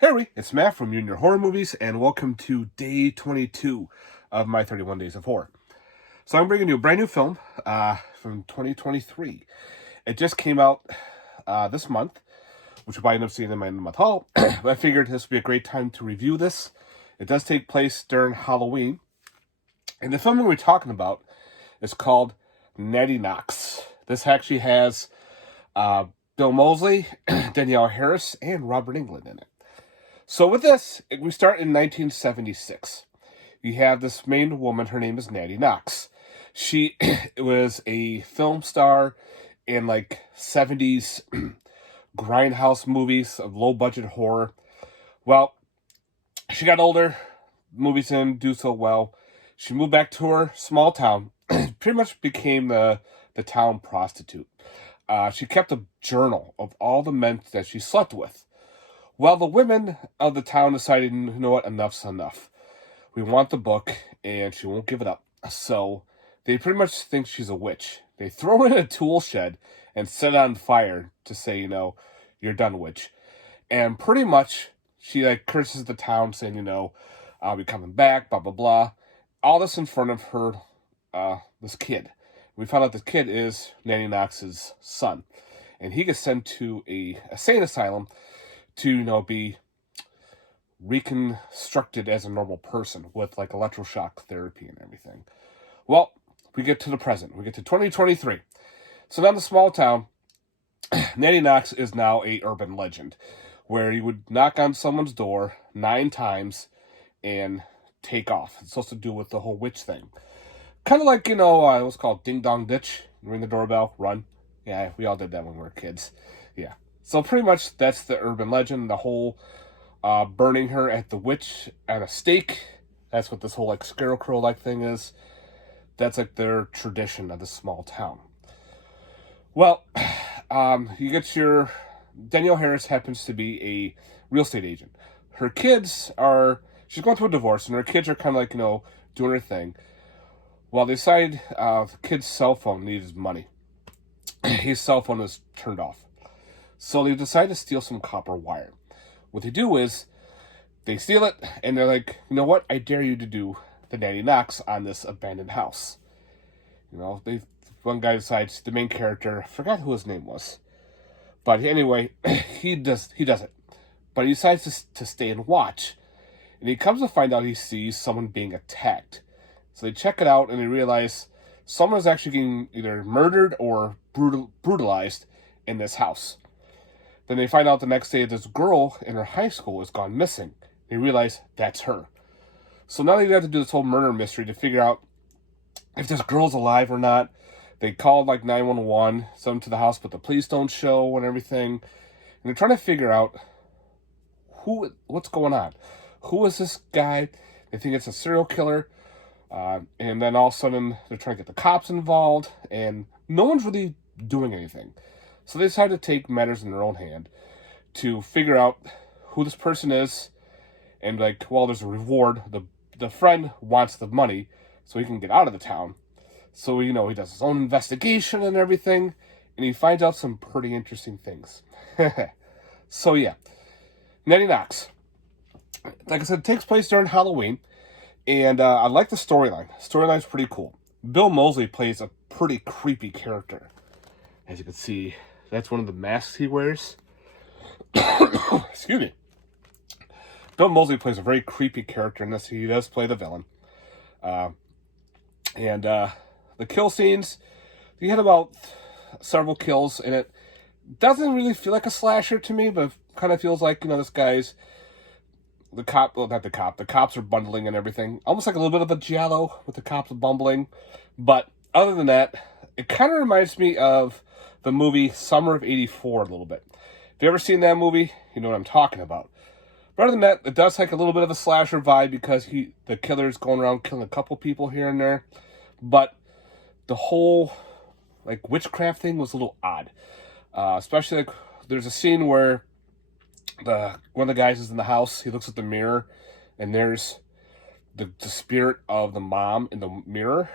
Hey, everybody, it's Matt from Junior Horror Movies, and welcome to day 22 of my 31 Days of Horror. So I'm bringing you a brand new film from 2023. It just came out this month, which you'll probably end up seeing in my month haul, but I figured this would be a great time to review this. It does take place during Halloween, and the film we're talking about is called Natty Knocks. This actually has Bill Moseley, Danielle Harris, and Robert Englund in it. So with this, we start in 1976. You have this main woman, her name is Natty Knocks. She was a film star in like 70s grindhouse movies of low-budget horror. Well, she got older, movies didn't do so well. She moved back to her small town, pretty much became the town prostitute. She kept a journal of all the men that she slept with. Well, the women of the town decided, you know what, enough's enough. We want the book, and she won't give it up. So they pretty much think she's a witch. They throw her in a tool shed and set it on fire to say, you're done, witch. And pretty much, she curses the town, saying, I'll be coming back, blah, blah, blah. All this in front of her, this kid. We found out this kid is Natty Knox' son. And he gets sent to a insane asylum to, be reconstructed as a normal person with electroshock therapy and everything. Well, we get to the present. We get to 2023. So now in the small town, Natty Knocks is now a urban legend where you would knock on someone's door 9 times and take off. It's supposed to do with the whole witch thing. Kind of like, what's called Ding Dong Ditch. Ring the doorbell, run. Yeah, we all did that when we were kids. Yeah. So pretty much that's the urban legend, the whole burning her at the witch at a stake. That's what this whole scarecrow thing is. That's their tradition of this small town. Well, you get your Danielle Harris happens to be a real estate agent. Her kids she's going through a divorce, and her kids are kind of doing her thing. Well, they decide the kid's cell phone needs money. His cell phone is turned off. So they decide to steal some copper wire. What they do is they steal it, and they're like, you know what? I dare you to do the Natty Knocks on this abandoned house. One guy decides, the main character, I forgot who his name was. But anyway, he does it. But he decides to stay and watch. And he comes to find out he sees someone being attacked. So they check it out, and they realize someone is actually getting either murdered or brutalized in this house. Then they find out the next day this girl in her high school has gone missing. They realize that's her. So now they have to do this whole murder mystery to figure out if this girl's alive or not. They called 911, sent them to the house, but the police don't show and everything. And they're trying to figure out what's going on. Who is this guy? They think it's a serial killer. And then all of a sudden, they're trying to get the cops involved, and no one's really doing anything. So they decide to take matters in their own hand to figure out who this person is, and there's a reward. The friend wants the money so he can get out of the town. So, he does his own investigation and everything, and he finds out some pretty interesting things. So, yeah. Natty Knocks. Like I said, it takes place during Halloween. And I like the storyline. Storyline's pretty cool. Bill Moseley plays a pretty creepy character. As you can see, that's one of the masks he wears. Excuse me. Bill Moseley plays a very creepy character in this. He does play the villain. And the kill scenes, he had about several kills in it. Doesn't really feel like a slasher to me, but kind of feels like, this guy's... The cops are bundling and everything. Almost like a little bit of a giallo with the cops bumbling. But other than that, it kind of reminds me of the movie Summer of '84 a little bit. If you ever seen that movie, you know what I'm talking about. But other than that, it does take a little bit of a slasher vibe because the killer's going around killing a couple people here and there. But the whole witchcraft thing was a little odd. Especially there's a scene where one of the guys is in the house. He looks at the mirror, and there's the spirit of the mom in the mirror.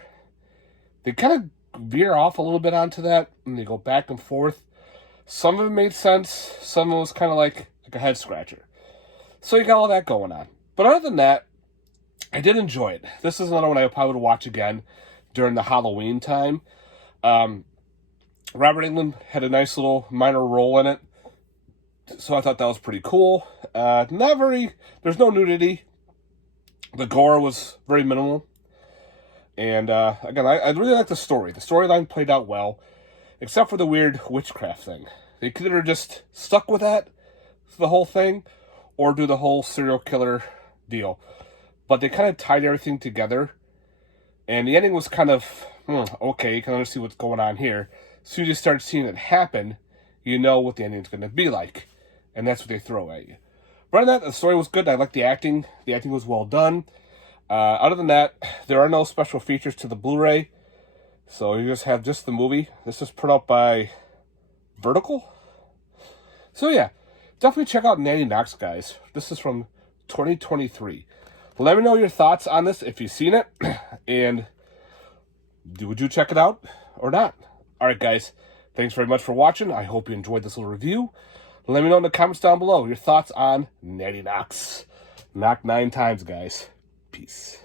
They kind of veer off a little bit onto that, and they go back and forth. Some of it made sense. Some of it was kind of like a head scratcher. So you got all that going on. But other than that, I did enjoy it. This is another one I probably would watch again during the Halloween time. Robert Englund had a nice little minor role in it, so I thought that was pretty cool. There's no nudity. The gore was very minimal. And again, I really like the story. The storyline played out well, except for the weird witchcraft thing. They could either just stuck with that, the whole thing, or do the whole serial killer deal. But they kind of tied everything together. And the ending was kind of, okay, you can understand what's going on here. As soon as you start seeing it happen, you know what the ending's going to be like. And that's what they throw at you. But other than that, the story was good. I liked the acting. The acting was well done. Other than that, there are no special features to the Blu-ray. So you just have the movie. This is put out by Vertical. So yeah, definitely check out Natty Knocks, guys. This is from 2023. Let me know your thoughts on this if you've seen it. And would you check it out or not? Alright, guys. Thanks very much for watching. I hope you enjoyed this little review. Let me know in the comments down below your thoughts on Natty Knocks. Knock 9 times, guys. Peace.